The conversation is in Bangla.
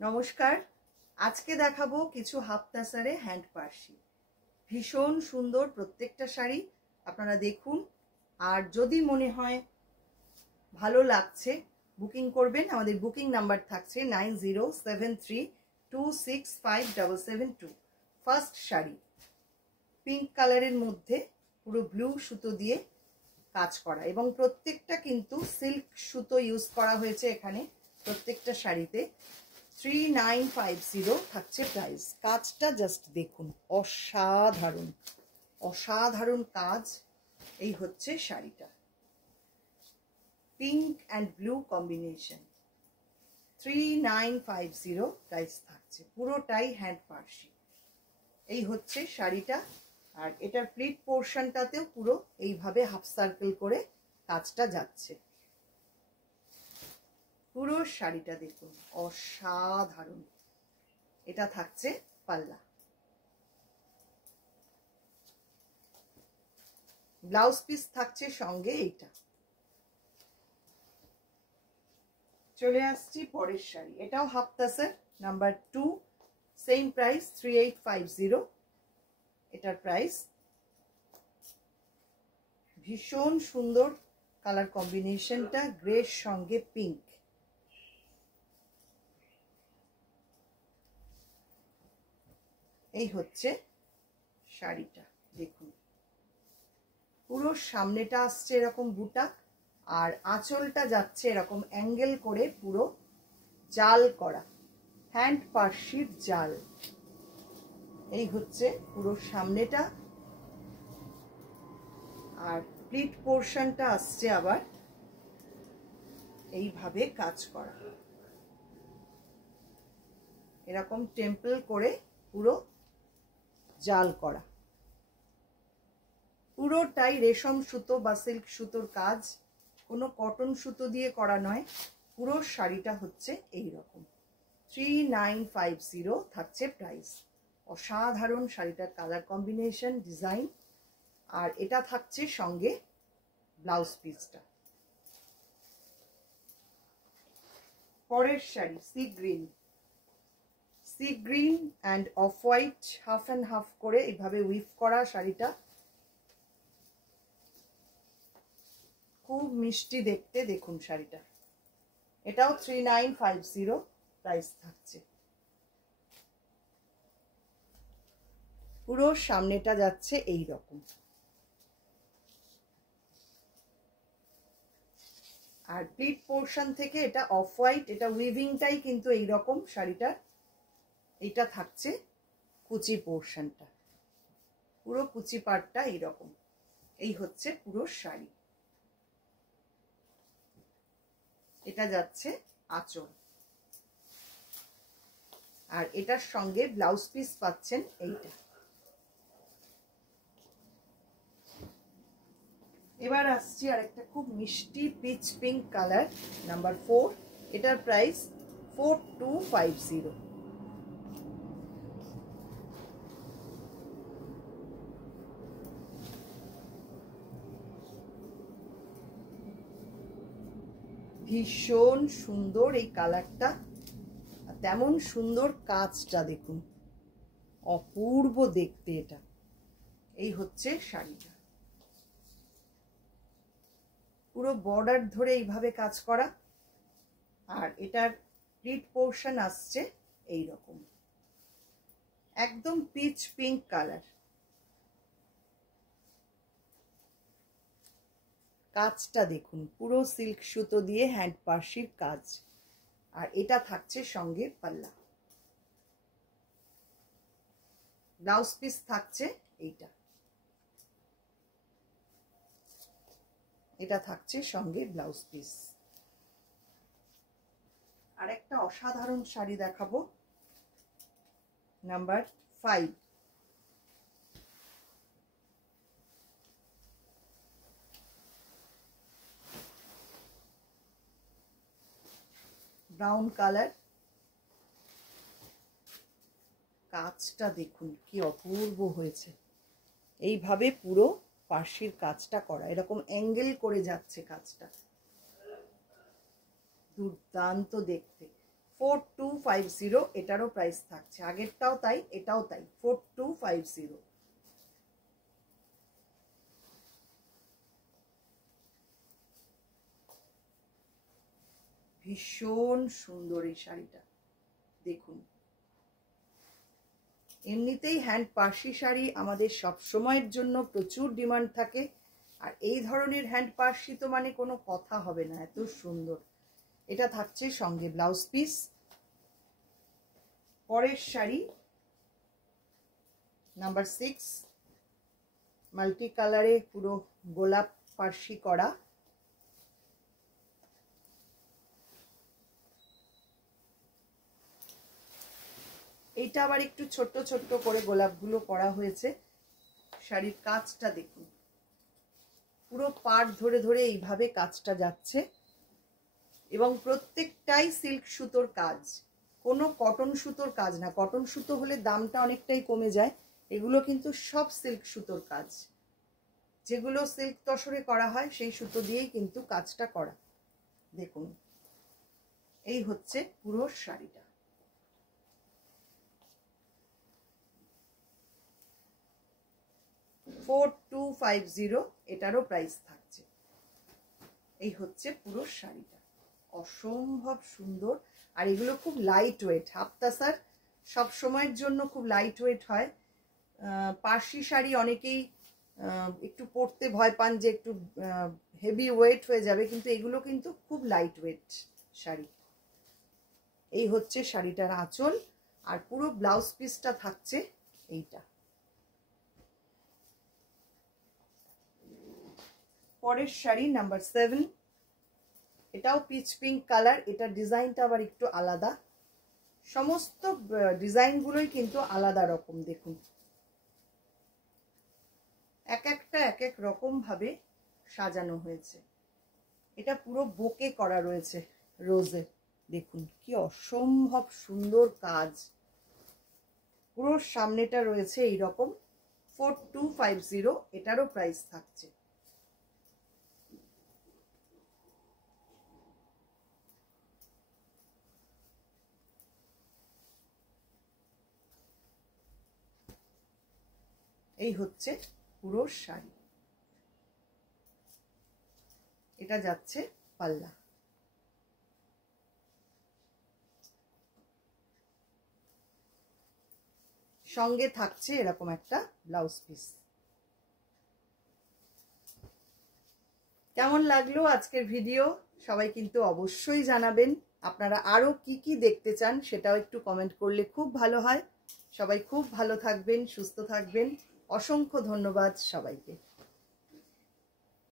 নমস্কার। আজকে দেখাবো কিছু হাফ তাসারে হ্যান্ড পার্সি। ভীষণ সুন্দর প্রত্যেকটা শাড়ি, আপনারা দেখুন। আর যদি মনে হয় ভালো লাগছে বুকিং করবেন। আমাদের বুকিং নাম্বার থাকছে 9073265772। ফার্স্ট শাড়ি পিঙ্ক কালারের মধ্যে পুরো ব্লু সুতো দিয়ে কাজ করা, এবং প্রত্যেকটা কিন্তু সিল্ক সুতো ইউজ করা হয়েছে এখানে প্রত্যেকটা শাড়িতে। 3950 থাকছে প্রাইস। কাজটা জাস্ট দেখুন, অসাধারণ অসাধারণ কাজ। এই হচ্ছে শাড়িটা, pink and blue combination. 3950 price থাকছে, পুরোটাই হ্যান্ড পার্সি। এই হচ্ছে শাড়িটা। আর এটার প্লিট পোর্শনটাতেও পুরো এইভাবে হাফ সার্কেল করে কাজটা যাচ্ছে। পুরো শাড়িটা দেখুন, অসাধারণ। এটা থাকছে পাল্লা। ব্লাউজ পিস থাকছে সঙ্গে এইটা। চলে আসছি পরের শাড়ি, এটাও হাফ তাসার, নাম্বার 2, সেম প্রাইস 3850। এটার প্রাইস। ভীষণ সুন্দর কালার কম্বিনেশনটা, গ্রের সঙ্গে পিঙ্ক। এই হচ্ছে শাড়িটা দেখুন, পুরো সামনেটা আসছে এরকম বুটা, আর আঁচলটা যাচ্ছে এরকম অ্যাঙ্গেল করে পুরো জাল করা, হ্যান্ড পার্সির জাল। এই হচ্ছে পুরো সামনেটা। আর প্লিট পোর্শনটা আসছে আবার এইভাবে কাজ করা, এরকম টেম্পল করে পুরো জাল করা। পুরোটাই রেশম সুতো বা সিল্ক সুতোর কাজ, কোনো কটন সুতো দিয়ে করা নয়। পুরো শাড়িটা হচ্ছে এই রকম। 3950 থাকছে প্রাইস। অসাধারণ শাড়িটার কালার কম্বিনেশন, ডিজাইন। আর এটা থাকছে সঙ্গে ব্লাউজ পিসটা। পরের sari sea green, sea green and off white, half and half করে এইভাবে উইভ করা শাড়িটা। খুব মিষ্টি দেখতে, দেখুন শাড়িটা। এটাও 3950 প্রাইস থাকছে। পুরো সামনেটা যাচ্ছে এই রকম। আর প্লিট পোর্শন থেকে এটা অফ হোয়াইট, এটা উইভিংটাই কিন্তু এই রকম শাড়িটার। এটা থাকছে কুচি পোর্শনটা, পুরো কুচি পাটটা এইরকম। এই হচ্ছে পুরো শাড়ি। এটা যাচ্ছে আঁচল। আর এটার সঙ্গে ব্লাউজ পিস পাচ্ছেন এইটা। এবার আসছি আর একটা খুব মিষ্টি পিচ পিঙ্ক কালার, নাম্বার 4। এটার প্রাইস 4250। ভীষণ সুন্দর এই কালারটা, তেমন সুন্দর কাজটা দেখুন, অপূর্ব দেখতে এটা। এই হচ্ছে শাড়িটা, পুরো বর্ডার ধরে এইভাবে কাজ করা। আর এটার প্লিট পোর্শন আসছে এই রকম, একদম পিচ পিঙ্ক কালার। কাজটা দেখুন, পুরো সিল্ক সুতো দিয়ে হ্যান্ড পার্সির কাজ। আর এটা থাকছে সঙ্গে পাল্লা। ব্লাউজ পিস থাকছে এইটা। এটা থাকছে সঙ্গে ব্লাউজ পিস। আর একটা অসাধারণ শাড়ি দেখাবো, নাম্বার 5। Brown colour. কাজটা দেখুন কি অপূর্ব হয়েছে। এইভাবে পুরো পার্সির কাজটা করা, এরকম অ্যাঙ্গেল করে যাচ্ছে কাজটা, দুর্দান্ত দেখতে। 4250 এটারও প্রাইস থাকছে, আগেরটাও তাই এটাও তাই 4250। ভীষণ সুন্দর এই শাড়িটা দেখুন। এমনিতেই হ্যান্ড পার্সি শাড়ি আমাদের সব সময়ের জন্য প্রচুর ডিমান্ড থাকে, আর এই ধরনের হ্যান্ড পার্সি তো মানে কোনো কথা হবে না, এত সুন্দর। এটা থাকছে সঙ্গে ব্লাউজ পিস। পরের শাড়ি নাম্বার 6, মাল্টি কালারে পুরো গোলাপ পার্সি করা। এইটা আবার একটু ছোট্ট ছোট্ট করে গোলাপগুলো করা হয়েছে। শাড়ির কাজটা দেখুন, পুরো পাড় ধরে ধরে এইভাবে কাজটা যাচ্ছে, এবং প্রত্যেকটাই সিল্ক সুতোর কাজ, কোনো কটন সুতোর কাজ না। কটন সুতো হলে দামটা অনেকটাই কমে যায়, এগুলো কিন্তু সব সিল্ক সুতোর কাজ। যেগুলো সিল্ক তসরে করা হয় সেই সুতো দিয়েই কিন্তু কাজটা করা। দেখুন এই হচ্ছে পুরো শাড়িটা। $4250 এটারও প্রাইস থাকছে। এই হচ্ছে পুরো শাড়িটা, অসম্ভব সুন্দর। আর এগুলো খুব লাইট ওয়েট, হাফতাসার সব সময়ের জন্য খুব লাইট ওয়েট হয়। পার্সি শাড়ি অনেকেই একটু পরতে ভয় পান যে একটু হেভি ওয়েট হয়ে যাবে, কিন্তু এগুলো কিন্তু খুব লাইট ওয়েট শাড়ি। এই হচ্ছে শাড়িটার আঁচল, আর পুরো ব্লাউজ পিসটা থাকছে এইটা। পরের শাড়ি নাম্বার 7, এটাও পিচ পিঙ্ক কালার। এটা ডিজাইনটা আবার একটু আলাদা, সমস্ত ডিজাইনগুলোই কিন্তু আলাদা রকম। দেখুন এক একটা এক এক রকম ভাবে সাজানো হয়েছে। এটা পুরো বোকে করা রয়েছে রোজে, দেখুন কি অসম্ভব সুন্দর কাজ। পুরো সামনেটা রয়েছে এইরকম। 4250 এটারও প্রাইস থাকছে। এই হচ্ছে পুরো শাড়ি। এটা যাচ্ছে পাল্লা। সঙ্গে থাকছে এরকম একটা ব্লাউজ পিস। কেমন লাগলো আজকের ভিডিও সবাই কিন্তু অবশ্যই জানাবেন। আপনারা আরো কি কি দেখতে চান সেটাও একটু কমেন্ট করলে খুব ভালো হয়। সবাই খুব ভালো থাকবেন, সুস্থ থাকবেন। অসংখ্য ধন্যবাদ সবাইকে।